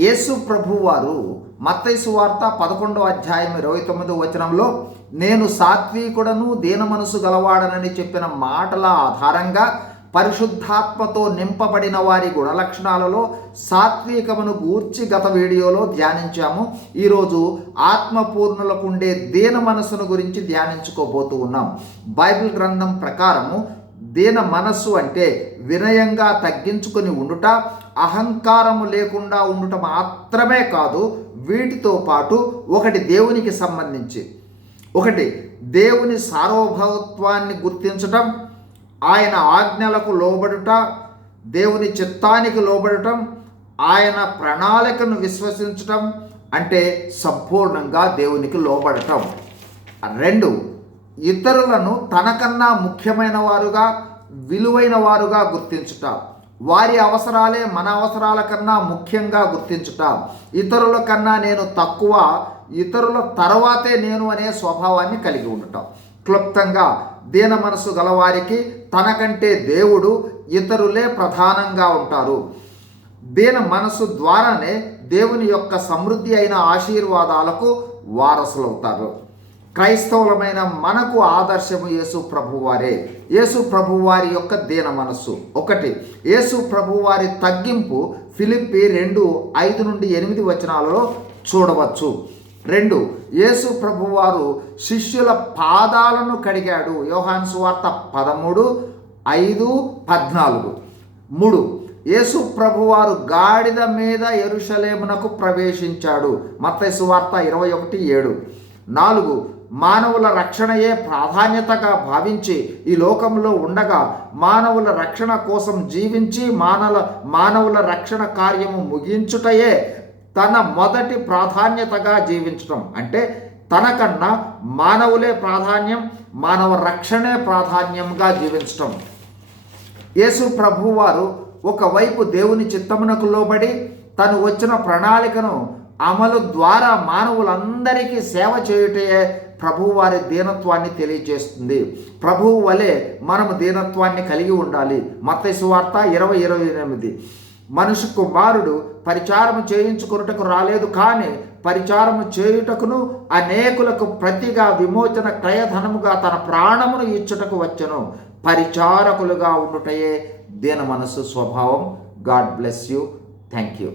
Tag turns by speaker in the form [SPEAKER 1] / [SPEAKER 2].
[SPEAKER 1] యేసు ప్రభు వారు మత్తైసు వార్త పదకొండవ అధ్యాయం ఇరవై తొమ్మిదో వచనంలో నేను సాత్వికుడను దీన మనసు గలవాడనని చెప్పిన మాటల ఆధారంగా పరిశుద్ధాత్మతో నింపబడిన వారి గుణలక్షణాలలో సాత్వికమును గూర్చి గత వీడియోలో ధ్యానించాము. ఈరోజు ఆత్మపూర్ణులకు ఉండే దీన మనసును గురించి ధ్యానించుకోబోతూ ఉన్నాం. బైబిల్ గ్రంథం ప్రకారము దీన మనస్సు అంటే వినయంగా తగ్గించుకొని ఉండుట అహంకారము లేకుండా ఉండుట మాత్రమే కాదు వీటితో పాటు ఒకటి దేవునికి సంబంధించి. ఒకటి దేవుని సార్వభౌత్వాన్ని గుర్తించటం ఆయన ఆజ్ఞలకు లోబడుట దేవుని చిత్తానికి లోబడటం ఆయన ప్రణాళికను విశ్వసించటం అంటే సంపూర్ణంగా దేవునికి లోబడటం. రెండు ఇతరులను తనకన్నా ముఖ్యమైన వారుగా విలువైన వారుగా గుర్తించుట. వారి అవసరాలే మన అవసరాల కన్నా ముఖ్యంగా గుర్తించుట. ఇతరుల కన్నా నేను తక్కువ ఇతరుల తర్వాతే నేను అనే స్వభావాన్ని కలిగి ఉండటం. క్లుప్తంగా దీన మనసు గలవారికి తనకంటే దేవుడు ఇతరులే ప్రధానంగా ఉంటారు. దీన మనసు ద్వారానే దేవుని యొక్క సమృద్ధి అయిన ఆశీర్వాదాలకు వారసులవుతారు. క్రైస్తవులమైన మనకు ఆదర్శము యేసు ప్రభువారే. యేసు ప్రభువారి యొక్క దీన మనస్సు. ఒకటి యేసు ప్రభువారి తగ్గింపు ఫిలిప్పి రెండు ఐదు నుండి ఎనిమిది వచనాలలో చూడవచ్చు. రెండు యేసు ప్రభువారు శిష్యుల పాదాలను కడిగాడు. యోహాన్ సువార్త పదమూడు ఐదు పద్నాలుగు. మూడు యేసు ప్రభువారు గాడిద మీద ఎరుషలేమునకు ప్రవేశించాడు. మత్తయి వార్త ఇరవై ఒకటి ఏడు. నాలుగు మానవుల రక్షణయే ప్రాధాన్యతగా భావించి ఈ లోకంలో ఉండగా మానవుల రక్షణ కోసం జీవించి మానవ మానవుల రక్షణ కార్యము ముగించుటయే తన మొదటి ప్రాధాన్యతగా జీవించటం. అంటే తనకన్నా మానవులే ప్రాధాన్యం మానవ రక్షణే ప్రాధాన్యంగా జీవించటం. యేసు ప్రభువారు ఒకవైపు దేవుని చిత్తమునకు లోబడి తను వచ్చిన ప్రణాళికను అమలు ద్వారా మానవులందరికీ సేవ చేయుటే ప్రభువారి దీనత్వాన్ని తెలియజేస్తుంది. ప్రభువు వలె మనము దీనత్వాన్ని కలిగి ఉండాలి. మత్తయి వార్త ఇరవై ఇరవై ఎనిమిది. మనుషు కుమారుడు పరిచారం చేయించుకున్నటకు రాలేదు కానీ పరిచారం చేయుటకును అనేకులకు ప్రతిగా విమోచన క్రయధనముగా తన ప్రాణమును ఇచ్చుటకు వచ్చను. పరిచారకులుగా ఉండుటయే దీన మనసు స్వభావం. God bless you. Thank you